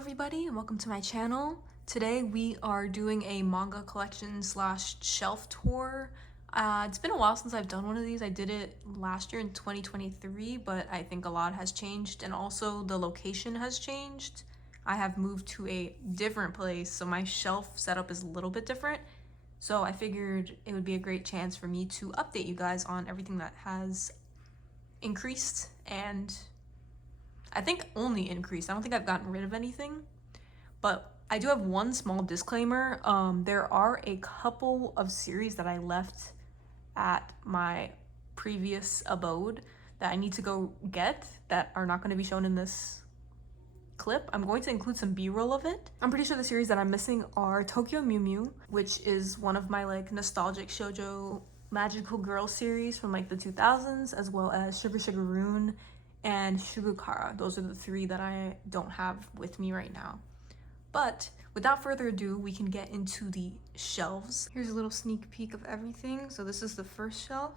everybody, and welcome to my channel. Today we are doing a manga collection slash shelf tour. It's been a while since I've done one of these. I did it last year in 2023, but I think a lot has changed, and also the location has changed. I have moved to a different place, so my shelf setup is a little bit different. So I figured it would be a great chance for me to update you guys on everything that has increased, and I think only increased. I don't think I've gotten rid of anything, but I do have one small disclaimer. There are a couple of series that I left at my previous abode that I need to go get that are not going to be shown in this clip. I'm going to include some b-roll of it. I'm pretty sure the series that I'm missing are Tokyo Mew Mew, which is one of my like nostalgic shoujo magical girl series from like the 2000s, as well as Sugar Sugar Rune and Shugukara. Those are the three that I don't have with me right now. But without further ado, we can get into the shelves. Here's a little sneak peek of everything. So this is the first shelf.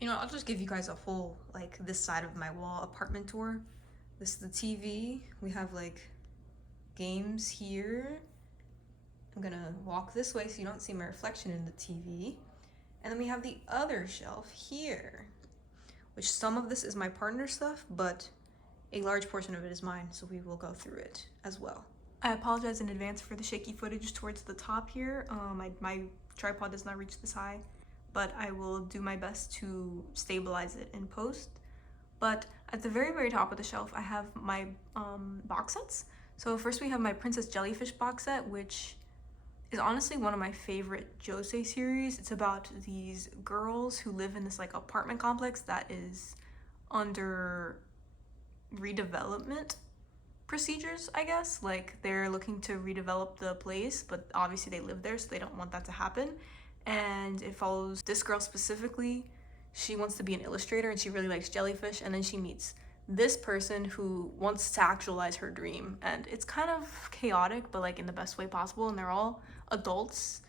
You know, I'll just give you guys a whole, like, this side of my wall apartment tour. This is the TV. We have like games here. I'm gonna walk this way so you don't see my reflection in the TV. And then we have the other shelf here, which some of this is my partner's stuff, but a large portion of it is mine, so we will go through it as well. I apologize in advance for the shaky footage towards the top here. My tripod does not reach this high, but I will do my best to stabilize it in post. But at the very, very top of the shelf, I have my box sets. So first we have my Princess Jellyfish box set, which is honestly one of my favorite josei series. It's about these girls who live in this like apartment complex that is under redevelopment procedures, I guess. Like they're looking to redevelop the place, but obviously they live there, so they don't want that to happen. And it follows this girl specifically. She wants to be an illustrator and she really likes jellyfish, and then she meets this person who wants to actualize her dream, and it's kind of chaotic, but like in the best way possible, and they're all adults,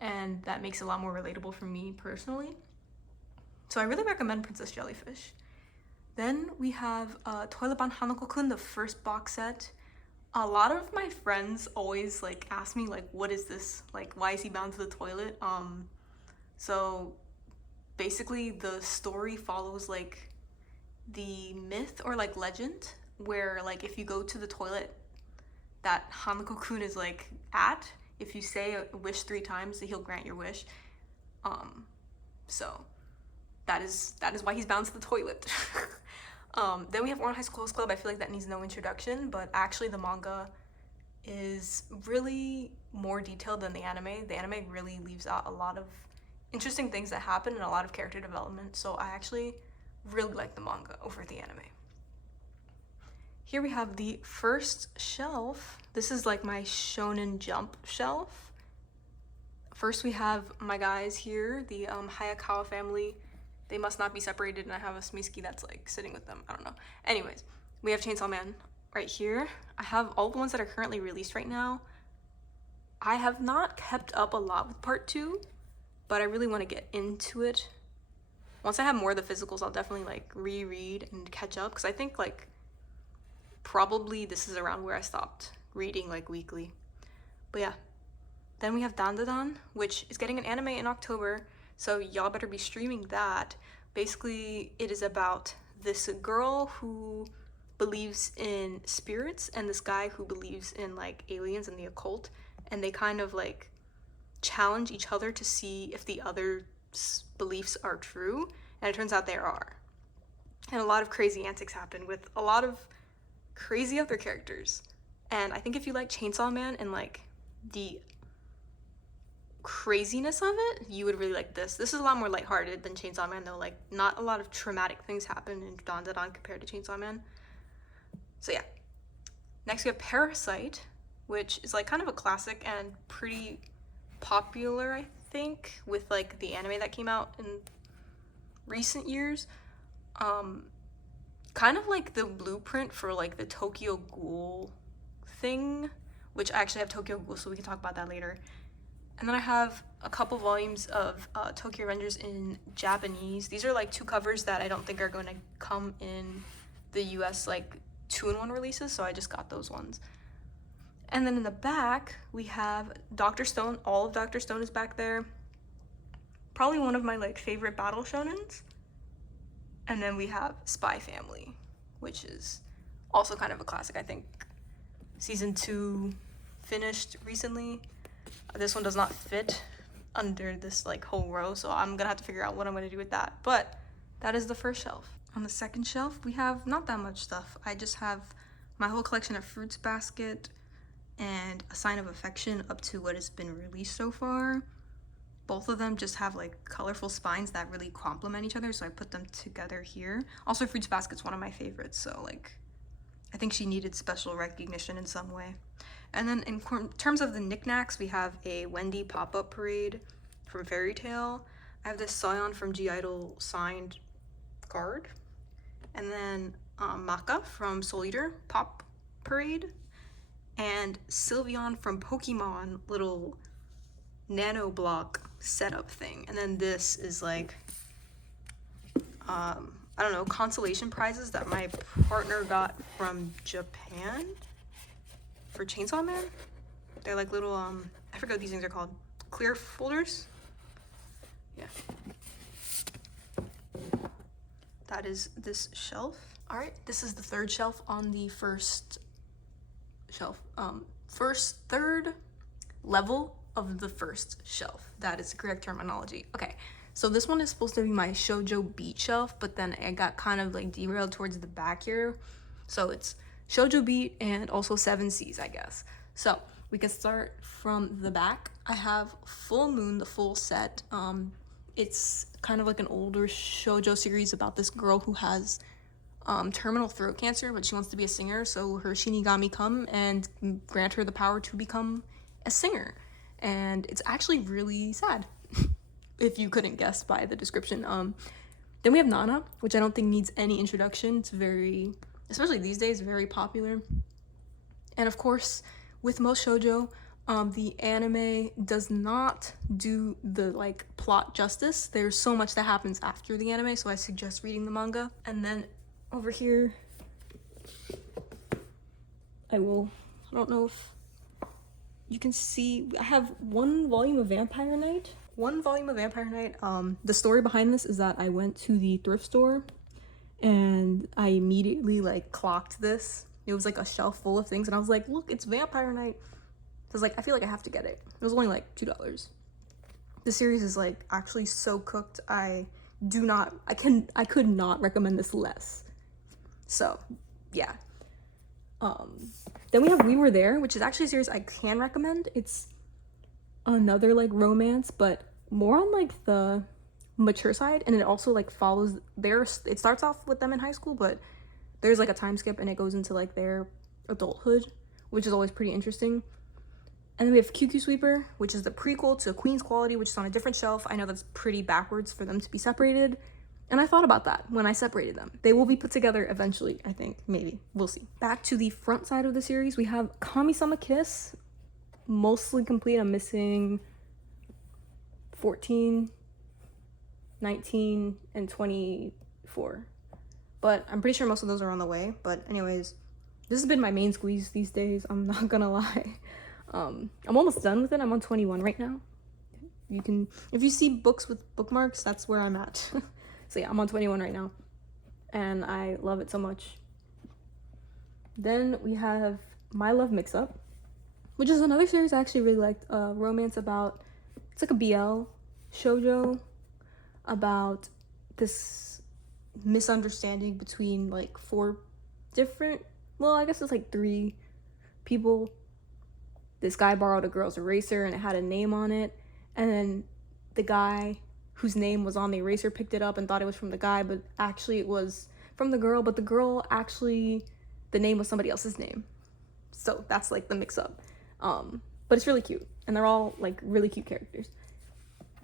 and that makes it a lot more relatable for me personally. So I really recommend Princess Jellyfish. Then we have Toilet-ban Hanako-kun, the first box set. A lot of my friends always like ask me like, what is this? Like, why is he bound to the toilet? So basically the story follows like the myth or like legend where like if you go to the toilet that Hanako-kun is like at, if you say a wish 3 times, he'll grant your wish. So that is why he's bound to the toilet. Then we have Oran High School Host Club. I feel like that needs no introduction, but actually the manga is really more detailed than the anime. The anime really leaves out a lot of interesting things that happen and a lot of character development, so I actually really like the manga over the anime. Here we have the first shelf. This is like my Shonen Jump shelf. First we have my guys here, the Hayakawa family. They must not be separated, and I have a Smiski that's like sitting with them. I don't know. Anyways, we have Chainsaw Man right here. I have all the ones that are currently released right now. I have not kept up a lot with part 2, but I really want to get into it. Once I have more of the physicals, I'll definitely like reread and catch up, because I think like probably this is around where I stopped reading like weekly. But yeah. Then we have Dandadan, which is getting an anime in October, so y'all better be streaming that. Basically, it is about this girl who believes in spirits and this guy who believes in like aliens and the occult, and they kind of like challenge each other to see if the other's beliefs are true, and it turns out they are. And a lot of crazy antics happen with a lot of crazy other characters. And I think if you like Chainsaw Man and like the craziness of it, you would really like this. This is a lot more lighthearted than Chainsaw Man though. Like not a lot of traumatic things happen in Dandadan compared to Chainsaw Man. So yeah. Next we have Parasite, which is like kind of a classic and pretty popular, I think, with like the anime that came out in recent years. Kind of like the blueprint for like the Tokyo Ghoul thing, which I actually have Tokyo Ghoul, so we can talk about that later. And then I have a couple volumes of Tokyo Revengers in Japanese. These are like 2 covers that I don't think are going to come in the US like 2-in-1 releases, so I just got those ones. And then in the back, we have Dr. Stone. All of Dr. Stone is back there. Probably one of my like favorite battle shonens. And then we have Spy Family, which is also kind of a classic. I think season 2 finished recently. This one does not fit under this like whole row, so I'm gonna have to figure out what I'm gonna do with that. But that is the first shelf. On the second shelf, we have not that much stuff. I just have my whole collection of Fruits Basket and A Sign of Affection up to what has been released so far. Both of them just have like colorful spines that really complement each other, so I put them together here. Also, Fruits Basket's one of my favorites, so like I think she needed special recognition in some way. And then in terms of the knickknacks, we have a Wendy pop-up parade from Fairy Tail. I have this Sion from G-Idol signed card. And then Maka from Soul Eater pop parade. And Sylveon from Pokemon little nano block setup thing. And then this is like, I don't know, consolation prizes that my partner got from Japan for Chainsaw Man. They're like little, I forget what these things are called. Clear folders? Yeah. That is this shelf. All right, this is the third shelf on the first shelf. Third level of the first shelf. That is the correct terminology. Okay, so this one is supposed to be my shojo beat shelf, but then I got kind of like derailed towards the back here. So it's shojo beat and also 7 C's, I guess. So we can start from the back. I have Full Moon, the full set. It's kind of like an older shojo series about this girl who has terminal throat cancer, but she wants to be a singer, so her shinigami come and grant her the power to become a singer. And it's actually really sad, if you couldn't guess by the description. Then we have Nana, which I don't think needs any introduction. It's very, especially these days, very popular. And of course, with most shoujo, the anime does not do the like plot justice. There's so much that happens after the anime, so I suggest reading the manga. And then over here, I don't know if you can see, I have 1 volume of Vampire Knight. The story behind this is that I went to the thrift store and I immediately like clocked this. It was like a shelf full of things and I was like, look, it's Vampire Knight. I was like, I feel like I have to get it. It was only like $2. The series is like actually so cooked. I could not recommend this less. So yeah. Then we have We Were There, which is actually a series I can recommend. It's another like romance, but more on like the mature side, and it also like follows it starts off with them in high school, but there's like a time skip and it goes into like their adulthood, which is always pretty interesting. And then we have QQ Sweeper, which is the prequel to Queen's Quality, which is on a different shelf. I know that's pretty backwards for them to be separated. And I thought about that when I separated them. They will be put together eventually, I think. Maybe. We'll see. Back to the front side of the series, we have Kami-sama Kiss. Mostly complete. I'm missing 14, 19, and 24. But I'm pretty sure most of those are on the way. But anyways, this has been my main squeeze these days. I'm not gonna lie. I'm almost done with it. I'm on 21 right now. If you see books with bookmarks, that's where I'm at. So yeah, I'm on 21 right now. And I love it so much. Then we have My Love Mix-Up, which is another series I actually really liked. Romance about, it's like a BL shoujo about this misunderstanding between like 4 different, well, I guess it's like 3 people. This guy borrowed a girl's eraser and it had a name on it, and then the guy whose name was on the eraser picked it up and thought it was from the guy, but actually it was from the girl, but the girl actually, the name was somebody else's name. So that's like the mix-up. But it's really cute, and they're all like really cute characters.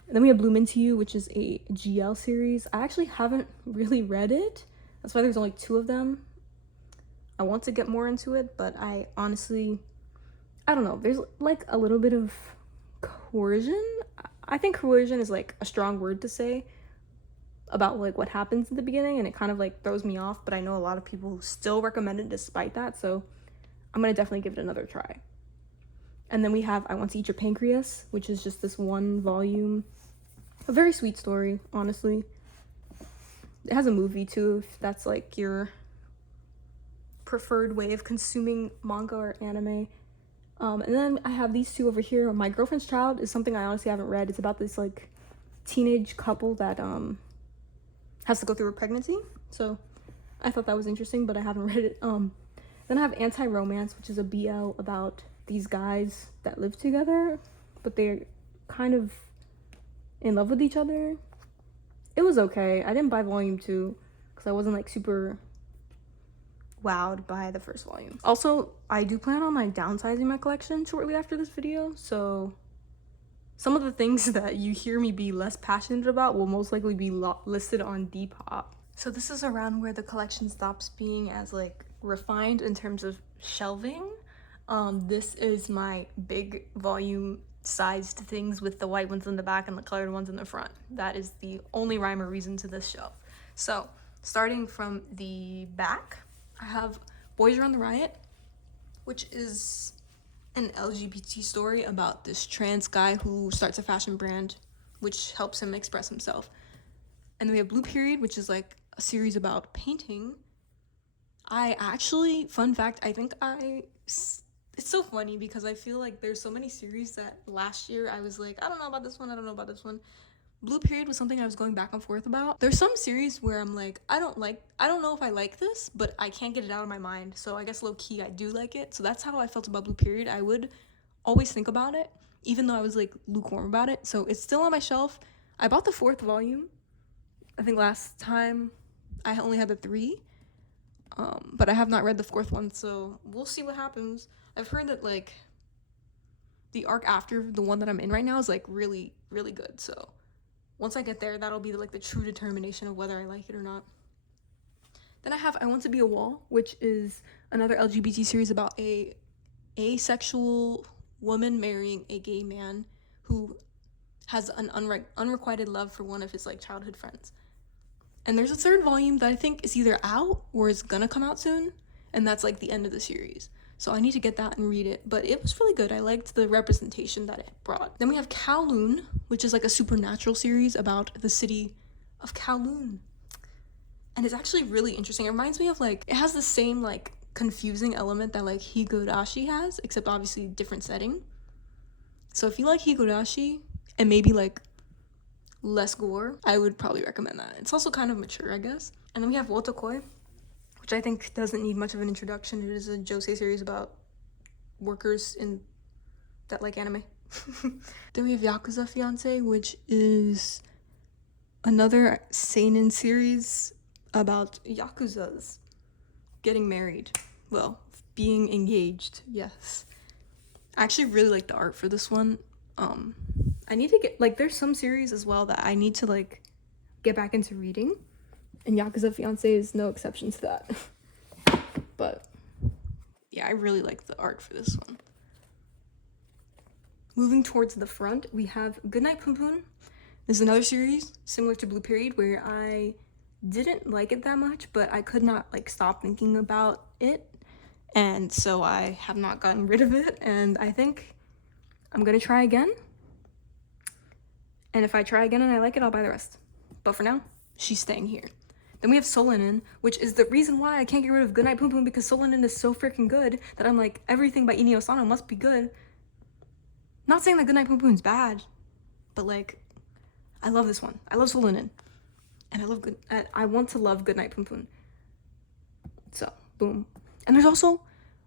And then we have Bloom Into You, which is a GL series. I actually haven't really read it. That's why there's only 2 of them. I want to get more into it, but I honestly, I don't know. There's like a little bit of coercion. I think coercion is like a strong word to say about like what happens in the beginning, and it kind of like throws me off, but I know a lot of people still recommend it despite that, so I'm gonna definitely give it another try. And then we have I Want to Eat Your Pancreas, which is just this one volume, a very sweet story, honestly. It has a movie too, if that's like your preferred way of consuming manga or anime. And then I have these two over here. My Girlfriend's Child is something I honestly haven't read. It's about this like teenage couple that has to go through a pregnancy, so I thought that was interesting, but I haven't read it. Then I have Anti-Romance, which is a BL about these guys that live together, but they're kind of in love with each other. It was okay. I didn't buy volume 2 because I wasn't like super wowed by the first volume. Also, I do plan on like downsizing my collection shortly after this video, so some of the things that you hear me be less passionate about will most likely be listed on Depop. So this is around where the collection stops being as like refined in terms of shelving. This is my big volume sized things with the white ones in the back and the colored ones in the front. That is the only rhyme or reason to this shelf. So starting from the back, I have Boys Run the Riot, which is an LGBT story about this trans guy who starts a fashion brand which helps him express himself. And then we have Blue Period, which is like a series about painting. I actually, fun fact, it's so funny because I feel like there's so many series that last year I was like, I don't know about this one. Blue Period was something I was going back and forth about. There's some series where I'm like, I don't know if I like this, but I can't get it out of my mind. So I guess low-key I do like it. So that's how I felt about Blue Period. I would always think about it, even though I was like lukewarm about it. So it's still on my shelf. I bought the 4th volume. I think last time I only had the 3. But I have not read the 4th one, so we'll see what happens. I've heard that like the arc after the one that I'm in right now is like really, really good. So once I get there, that'll be like the true determination of whether I like it or not. Then I have I Want to Be a Wall, which is another LGBT series about a asexual woman marrying a gay man who has an unrequited love for one of his like childhood friends. And there's a 3rd volume that I think is either out or is gonna come out soon, and that's like the end of the series. So I need to get that and read it, but it was really good. I liked the representation that it brought. Then we have Kowloon, which is like a supernatural series about the city of Kowloon. And it's actually really interesting. It reminds me of like, it has the same like confusing element that like Higurashi has, except obviously different setting. So if you like Higurashi and maybe like less gore, I would probably recommend that. It's also kind of mature, I guess. And then we have Wotakoi, which I think doesn't need much of an introduction. It is a josei series about workers that like anime. Then we have Yakuza Fiancé, which is another seinen series about yakuzas getting married. Well, being engaged, yes. I actually really like the art for this one. I need to get, like, there's some series as well that I need to, like, get back into reading. And Yakuza Fiancé is no exception to that. But, yeah, I really like the art for this one. Moving towards the front, we have Goodnight Poon. This is another series, similar to Blue Period, where I didn't like it that much, but I could not, like, stop thinking about it. And so I have not gotten rid of it, and I think I'm gonna try again. And if I try again and I like it, I'll buy the rest. But for now, she's staying here. Then we have Solanin, which is the reason why I can't get rid of Goodnight Poon Poon, because Solanin is so freaking good that I'm like, everything by Inio Sano must be good. Not saying that Goodnight Poon Poon's bad, but like, I love this one. I love Solanin. And I want to love Goodnight Poon Poon. So, boom. And there's also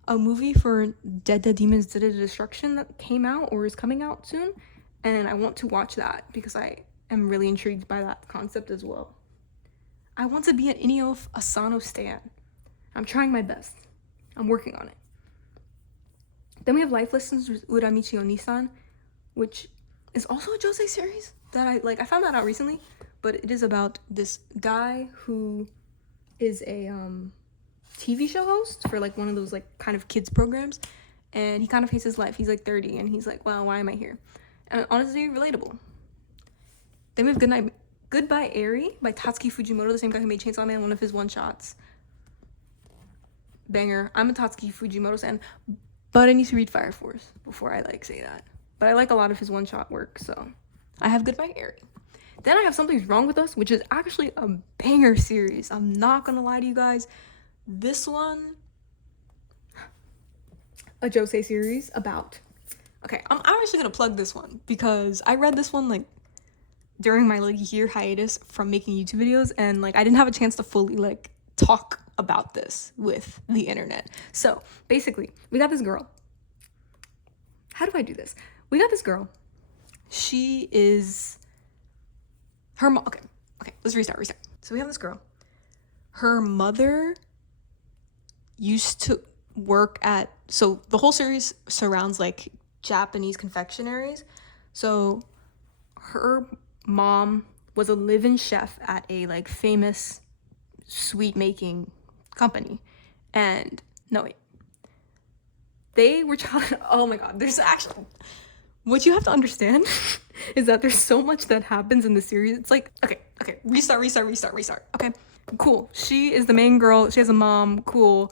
a movie for Dead Demons Dead Destruction that came out or is coming out soon. And I want to watch that because I am really intrigued by that concept as well. I want to be an Inio Asano stan. I'm trying my best. I'm working on it. Then we have Life Lessons with Uramichi Onisan, which is also a josei series that I found that out recently, but it is about this guy who is a TV show host for like one of those like kind of kids programs, and he kind of hates his life. He's like 30 and he's like, well, why am I here? and honestly relatable. Then we have Goodbye Eri by Tatsuki Fujimoto, the same guy who made Chainsaw Man, one of his one-shots. Banger. I'm a Tatsuki Fujimoto fan, but I need to read Fire Force before I like say that. But I like a lot of his one-shot work, so I have Goodbye Eri. Then I have Something's Wrong With Us, which is actually a banger series. I'm not gonna lie to you guys. This one, a josei series about. Okay, I'm actually gonna plug this one because I read this one like during my like year hiatus from making YouTube videos, and like I didn't have a chance to fully like talk about this with the internet. So basically, we got this girl. How do I do this? We got this girl. She is her mom. Okay, let's restart. So we have this girl. Her mother used to work at, so the whole series surrounds like Japanese confectionaries. So her mom was a live-in chef at a like famous sweet making company. And no, wait. They were oh my god, there's actually, what you have to understand is that there's so much that happens in the series. It's like, okay, restart. Okay, cool. She is the main girl. She has a mom. Cool.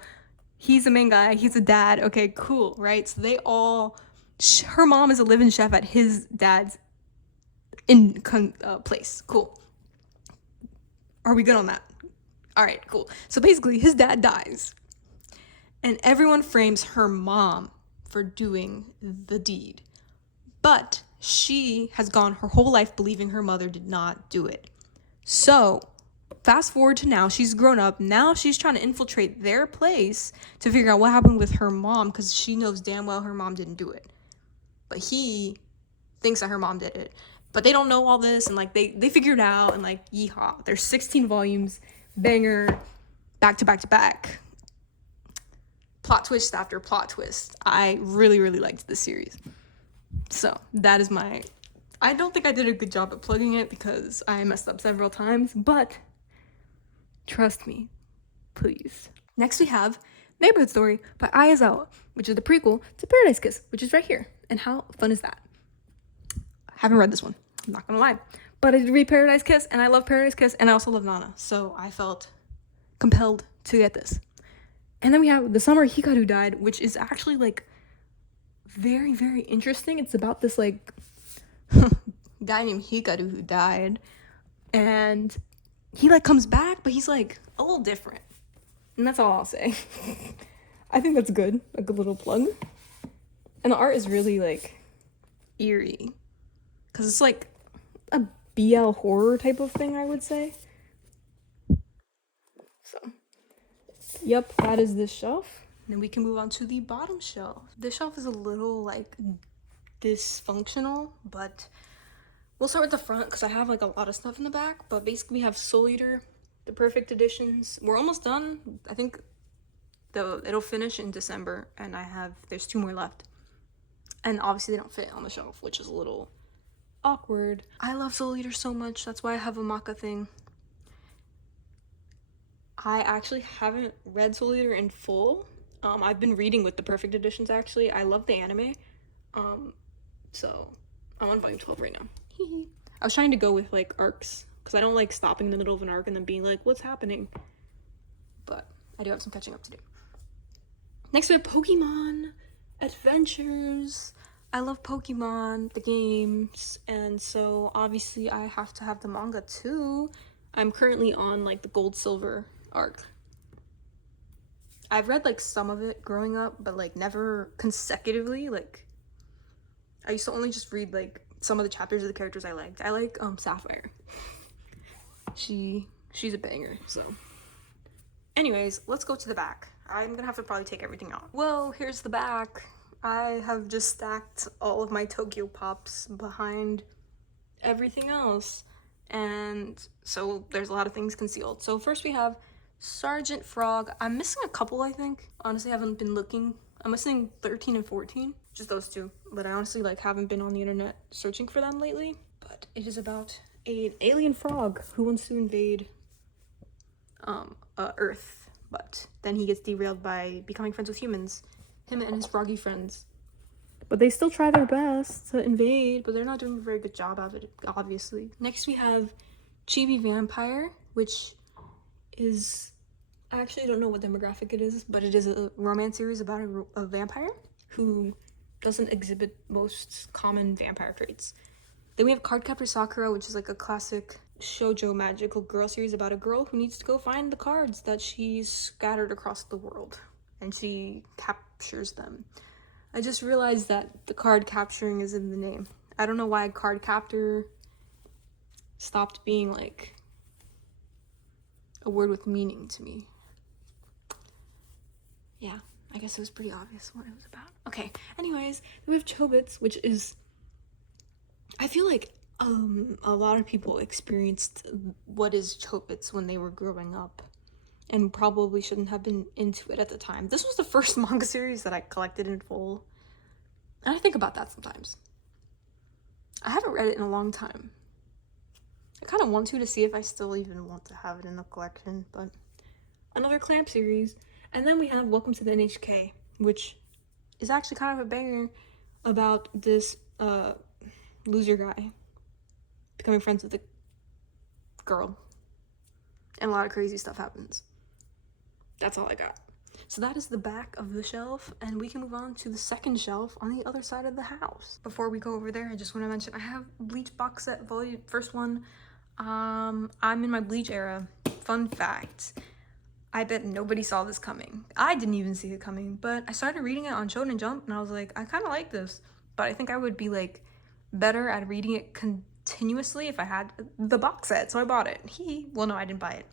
He's the main guy. He's a dad. Okay, cool, right? So they all, her mom is a live-in chef at his dad's place. Cool. Are we good on that? All right, cool. So basically, his dad dies, and everyone frames her mom for doing the deed. But she has gone her whole life believing her mother did not do it. So fast forward to now, she's grown up. Now she's trying to infiltrate their place to figure out what happened with her mom, because she knows damn well her mom didn't do it. But he thinks that her mom did it. But they don't know all this, and like they figured it out, and like yeehaw. There's 16 volumes, banger, back to back. Plot twist after plot twist. I really liked this series. So that is I don't think I did a good job at plugging it because I messed up several times, but trust me, please. Next we have Neighborhood Story by Ayazawa, which is the prequel to Paradise Kiss, which is right here. And how fun is that? I haven't read this one, I'm not gonna lie. But I did read Paradise Kiss, and I love Paradise Kiss, and I also love Nana. So I felt compelled to get this. And then we have The Summer Hikaru Died, which is actually like very interesting. It's about this like guy named Hikaru who died, and he like comes back, but he's like a little different, and that's all I'll say. I think that's good, a good little plug. And the art is really like eerie, because it's like a BL horror type of thing, I would say. So yep, that is this shelf. Then we can move on to the bottom shelf. This shelf is a little like dysfunctional, but we'll start with the front because I have like a lot of stuff in the back. But basically we have Soul Eater, the perfect editions. We're almost done. I think it'll finish in December, and there's 2 more left. And obviously they don't fit on the shelf, which is a little awkward. I love Soul Eater so much. That's why I have a Maka thing. I actually haven't read Soul Eater in full. I've been reading with the perfect editions, actually. I love the anime. So I'm on volume 12 right now. I was trying to go with like arcs, because I don't like stopping in the middle of an arc and then being like, what's happening? But I do have some catching up to do. Next we have Pokemon Adventures. I love Pokemon, the games, and so obviously I have to have the manga too. I'm currently on like the Gold Silver arc. I've read like some of it growing up, but like never consecutively. Like I used to only just read like some of the chapters of the characters I liked. I like Sapphire. She's a banger. So anyways, let's go to the back. I'm gonna have to probably take everything out. Well, here's the back. I have just stacked all of my Tokyopops behind everything else, and so there's a lot of things concealed. So first we have Sergeant Frog. I'm missing a couple, I think. Honestly, I haven't been looking. I'm missing 13 and 14, just those 2. But I honestly like haven't been on the internet searching for them lately. But it is about an alien frog who wants to invade Earth, but then he gets derailed by becoming friends with humans. Him and his froggy friends. But they still try their best to invade, but they're not doing a very good job of it, obviously. Next we have Chibi Vampire, which is, I actually don't know what demographic it is, but it is a romance series about a vampire who doesn't exhibit most common vampire traits. Then we have Cardcaptor Sakura, which is like a classic shojo magical girl series about a girl who needs to go find the cards that she's scattered across the world, and she captures them. I just realized that the card capturing is in the name. I don't know why card captor stopped being like a word with meaning to me. Yeah, I guess it was pretty obvious what it was about. Okay, anyways, we have Chobits, which is, I feel like a lot of people experienced what is Chobits when they were growing up and probably shouldn't have been into it at the time. This was the first manga series that I collected in full. And I think about that sometimes. I haven't read it in a long time. I kind of want to see if I still even want to have it in the collection, but another Clamp series. And then we have Welcome to the NHK, which is actually kind of a banger about this loser guy becoming friends with a girl. And a lot of crazy stuff happens. That's all I got. So that is the back of the shelf, and we can move on to the second shelf on the other side of the house. Before we go over there, I just want to mention I have Bleach box set volume, first one. I'm in my Bleach era. Fun fact, I bet nobody saw this coming. I didn't even see it coming, but I started reading it on Shonen Jump, and I was like, I kind of like this, but I think I would be like better at reading it continuously if I had the box set, so I bought it. Well, no, I didn't buy it.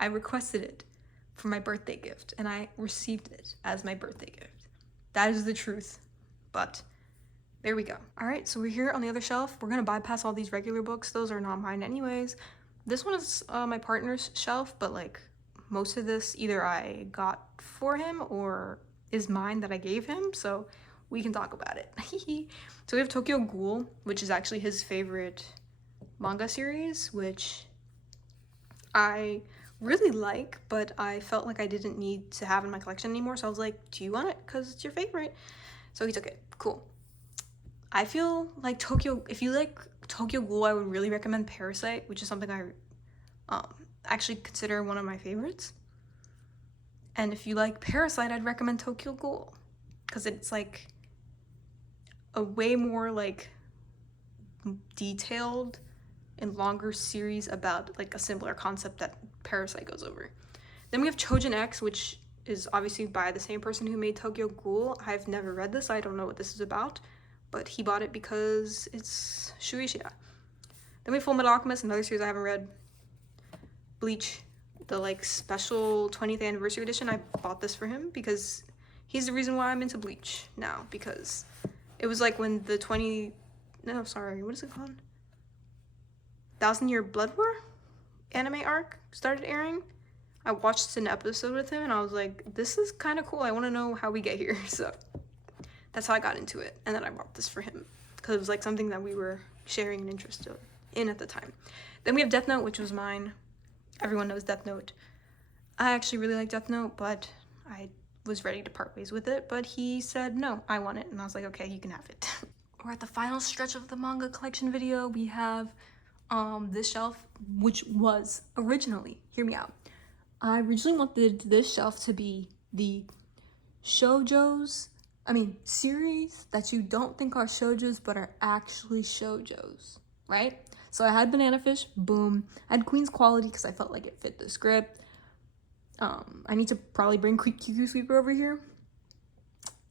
I requested it for my birthday gift, and I received it as my birthday gift. That is the truth, but there we go. All right, so we're here on the other shelf. We're gonna bypass all these regular books. Those are not mine anyways. This one is my partner's shelf, but like most of this either I got for him or is mine that I gave him, so we can talk about it. So we have Tokyo Ghoul, which is actually his favorite manga series, which I really like, but I felt like I didn't need to have in my collection anymore, so I was like, do you want it? Because it's your favorite. So he took it. Cool. I feel like if you like Tokyo Ghoul, I would really recommend Parasite, which is something I actually consider one of my favorites. And if you like Parasite, I'd recommend Tokyo Ghoul, because it's like a way more like detailed and longer series about like a similar concept that Parasite goes over. Then we have Chojin X, which is obviously by the same person who made Tokyo Ghoul. I've never read this, I don't know what this is about, but he bought it because it's Shueisha. Then we have Full Metal Alchemist, another series I haven't read. Bleach, the like special 20th anniversary edition. I bought this for him because he's the reason why I'm into Bleach now, because it was like when the what is it called? 1,000-Year Blood War anime arc started airing. I watched an episode with him and I was like, this is kind of cool. I want to know how we get here. So that's how I got into it. And then I bought this for him because it was like something that we were sharing an interest in at the time. Then we have Death Note, which was mine. Everyone knows Death Note. I actually really like Death Note, but I was ready to part ways with it. But he said, no, I want it. And I was like, okay, you can have it. We're at the final stretch of the manga collection video. We have this shelf, which was originally, hear me out, I originally wanted this shelf to be the shojos, series that you don't think are shojos but are actually shojos, right? So I had Banana Fish, boom. I had Queen's Quality because I felt like it fit the script. I need to probably bring QQ Sweeper over here.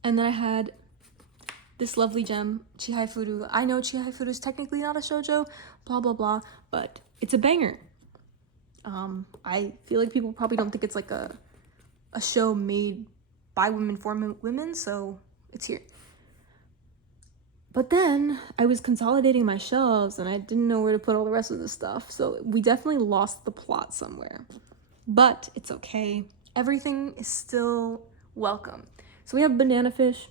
And then I had this lovely gem, Chihai Furu. I know Chihai Furu is technically not a shoujo, blah, blah, blah, but it's a banger. I feel like people probably don't think it's like a show made by women for women, so it's here. But then I was consolidating my shelves and I didn't know where to put all the rest of the stuff, so we definitely lost the plot somewhere. But it's okay. Everything is still welcome. So we have Banana Fish,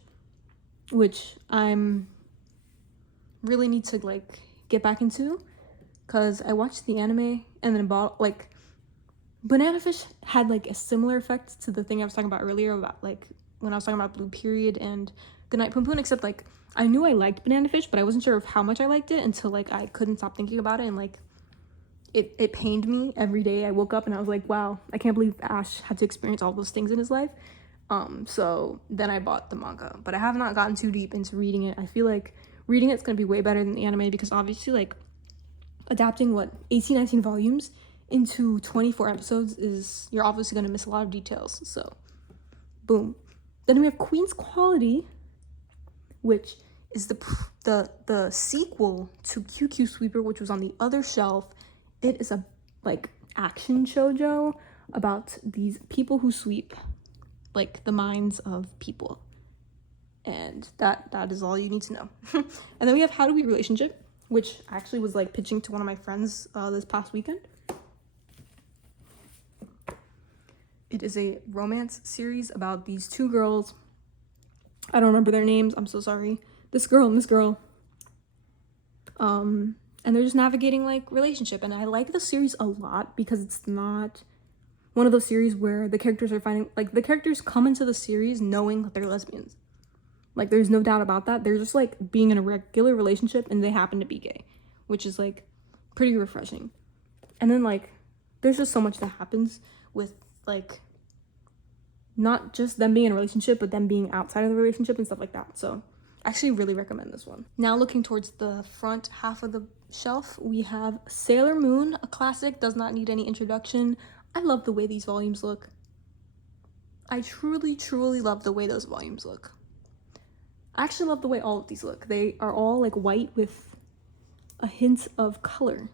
which I'm really need to like get back into because I watched the anime and then bought like Banana Fish had like a similar effect to the thing I was talking about earlier about like when I was talking about Blue Period and Goodnight Poon Poon, except like I knew I liked Banana Fish, but I wasn't sure of how much I liked it until like I couldn't stop thinking about it, and like it pained me every day. I woke up and I was like, wow, I can't believe Ash had to experience all those things in his life. So then I bought the manga, but I have not gotten too deep into reading it. I feel like reading it's gonna be way better than the anime, because obviously like adapting 18-19 volumes into 24 episodes is, you're obviously gonna miss a lot of details. So boom. Then we have Queen's Quality, which is the sequel to QQ Sweeper, which was on the other shelf. It is a like action shojo about these people who sweep like the minds of people, and that is all you need to know. And then we have How to Be Relationship, which I actually was like pitching to one of my friends this past weekend. It is a romance series about these two girls. I don't remember their names, I'm so sorry. This girl and this girl. And they're just navigating like relationship, and I like the series a lot because it's not one of those series where the characters are finding, like, the characters come into the series knowing that they're lesbians. Like, there's no doubt about that. They're just like being in a regular relationship and they happen to be gay, which is like pretty refreshing. And then like there's just so much that happens with like not just them being in a relationship, but them being outside of the relationship and stuff like that. So I actually really recommend this one. Now looking towards the front half of the shelf, we have Sailor Moon, a classic, does not need any introduction. I love the way these volumes look. I truly love the way those volumes look. I actually love the way all of these look. They are all like white with a hint of color.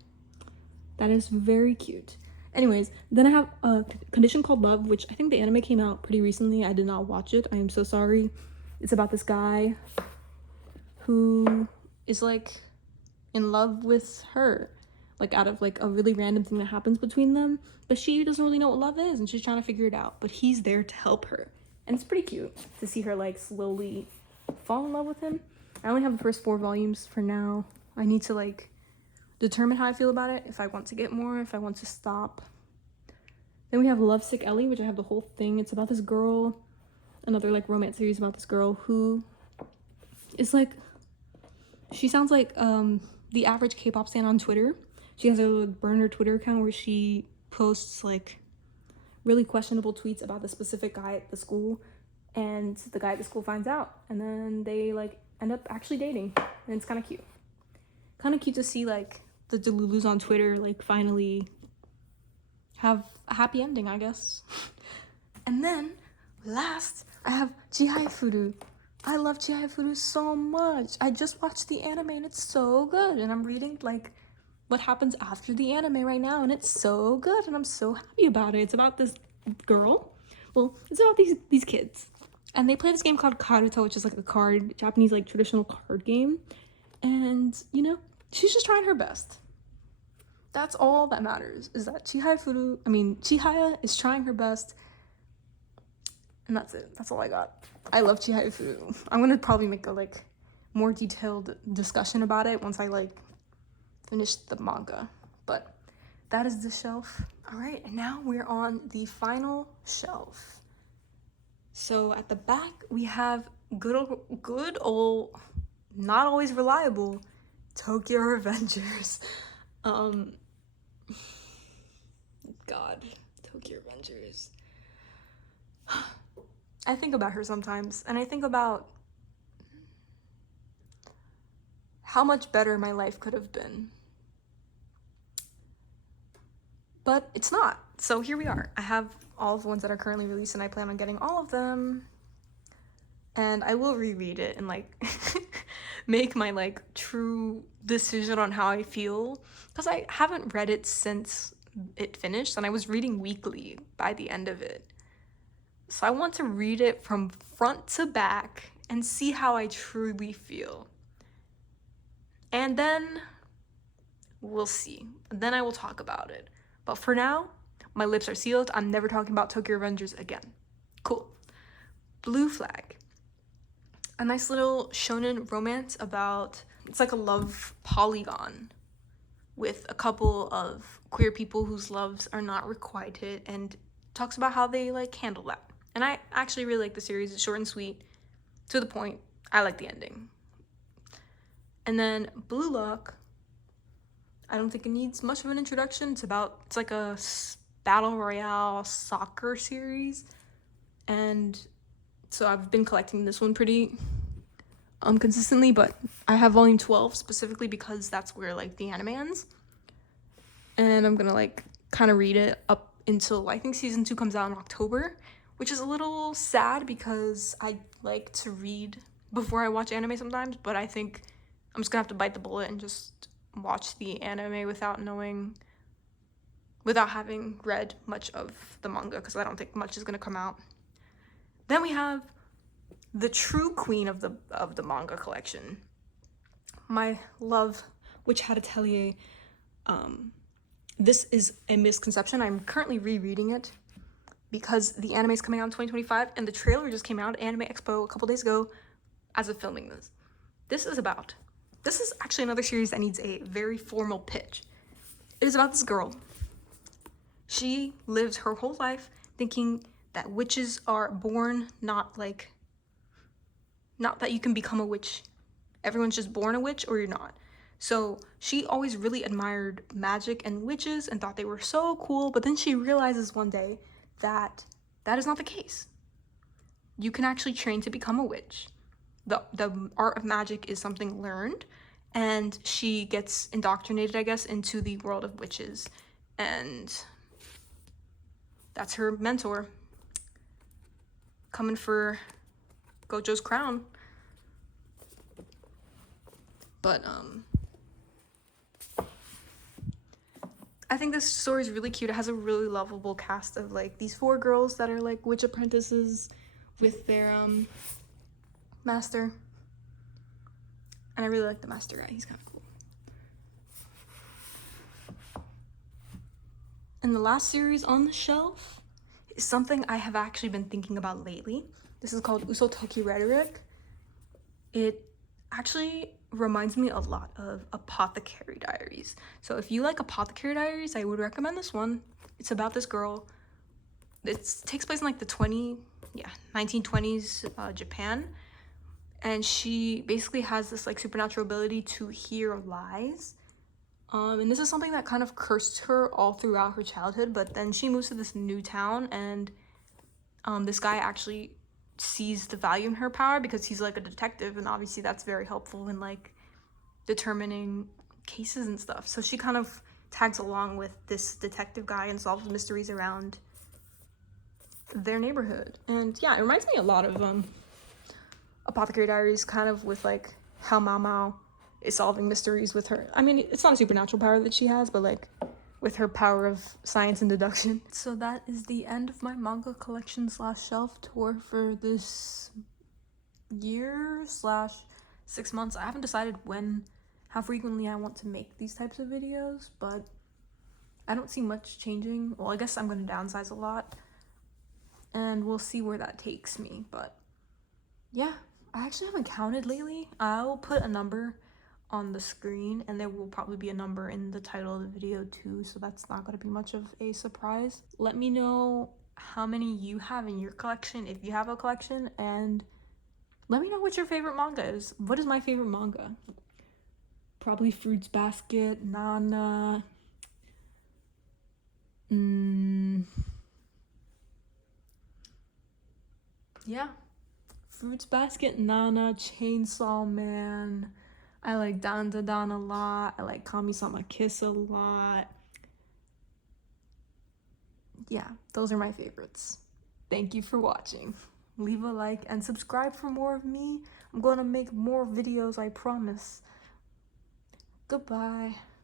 That is very cute. Anyways, then I have a Condition Called Love, which I think the anime came out pretty recently. I did not watch it. I am so sorry. It's about this guy who is like in love with her, like out of like a really random thing that happens between them, but she doesn't really know what love is and she's trying to figure it out, but he's there to help her. And it's pretty cute to see her like slowly fall in love with him. I only have the first 4 volumes for now. I need to like determine how I feel about it, if I want to get more, if I want to stop. Then we have Lovesick Ellie, which I have the whole thing. It's about this girl, another like romance series about this girl who is like, she sounds like the average K-pop stan on Twitter. She has a burner Twitter account where she posts like really questionable tweets about the specific guy at the school, and the guy at the school finds out, and then they like end up actually dating, and it's kind of cute. Kind of cute to see like the Delulus on Twitter like finally have a happy ending, I guess. And then last, I have Chihai Furu. I love Chihai Furu so much. I just watched the anime and it's so good, and I'm reading like what happens after the anime right now, and it's so good, and I'm so happy about it. It's about this girl. Well, it's about these kids, and they play this game called Karuta, which is like a Japanese like traditional card game, and you know, she's just trying her best. That's all that matters, is that Chihaya is trying her best, and that's it. That's all I got. I love Chihaya Furu. I'm gonna probably make a like more detailed discussion about it once I like finish the manga, but that is the shelf. All right, and now we're on the final shelf. So at the back we have good old, not always reliable, Tokyo Revengers. God, Tokyo Revengers. I think about her sometimes, and I think about how much better my life could have been. But it's not. So here we are. I have all of the ones that are currently released, and I plan on getting all of them. And I will reread it and like make my like true decision on how I feel, because I haven't read it since it finished, and I was reading weekly by the end of it. So I want to read it from front to back and see how I truly feel. And then we'll see. Then I will talk about it. But for now, my lips are sealed. I'm never talking about Tokyo Revengers again. Cool. Blue Flag. A nice little shonen romance about, it's like a love polygon with a couple of queer people whose loves are not requited, and talks about how they like handle that. And I actually really like the series. It's short and sweet, to the point. I like the ending. And then Blue Lock, I don't think it needs much of an introduction. It's like a battle royale soccer series, and so I've been collecting this one pretty consistently, but I have volume 12 specifically because that's where like the anime ends, and I'm gonna like kind of read it up until I think season 2 comes out in October, which is a little sad because I like to read before I watch anime sometimes, but I think I'm just gonna have to bite the bullet and just watch the anime without having read much of the manga, because I don't think much is gonna come out. Then we have the true queen of the manga collection, my love Witch Hat Atelier. This is a misconception. I'm currently rereading it because the anime is coming out in 2025, and the trailer just came out at Anime Expo a couple days ago as of filming this. This is actually another series that needs a very formal pitch. It is about this girl. She lives her whole life thinking that witches are born, not that you can become a witch. Everyone's just born a witch or you're not. So she always really admired magic and witches and thought they were so cool, but then she realizes one day that that is not the case. You can actually train to become a witch. The art of magic is something learned, and she gets indoctrinated, I guess, into the world of witches, and that's her mentor coming for Gojo's crown. But I think this story is really cute. It has a really lovable cast of like these 4 girls that are like witch apprentices with their master. And I really like the master guy. He's kind of cool. And the last series on the shelf is something I have actually been thinking about lately. This is called Usotoki Rhetoric. It actually reminds me a lot of Apothecary Diaries. So if you like Apothecary Diaries, I would recommend this one. It's about this girl. It takes place in like the 1920s Japan. And she basically has this like supernatural ability to hear lies. And this is something that kind of cursed her all throughout her childhood, but then she moves to this new town, and this guy actually sees the value in her power because he's like a detective, and obviously that's very helpful in like determining cases and stuff. So she kind of tags along with this detective guy and solves mysteries around their neighborhood. And yeah, it reminds me a lot of Apothecary Diaries, kind of with like how Mao Mao is solving mysteries with her. I mean, it's not a supernatural power that she has, but like with her power of science and deduction. So that is the end of my manga collection / shelf tour for this year / 6 months. I haven't decided how frequently I want to make these types of videos, but I don't see much changing. Well, I guess I'm going to downsize a lot, and we'll see where that takes me. But yeah, I actually haven't counted lately. I'll put a number on the screen, and there will probably be a number in the title of the video too, so that's not going to be much of a surprise. Let me know how many you have in your collection, if you have a collection, and let me know what your favorite manga is. What is my favorite manga? Probably Fruits Basket, Nana. Yeah. Fruits Basket, Nana, Chainsaw Man. I like Dan Da Dan a lot. I like Kami-sama Kiss a lot. Yeah, those are my favorites. Thank you for watching. Leave a like and subscribe for more of me. I'm gonna make more videos, I promise. Goodbye.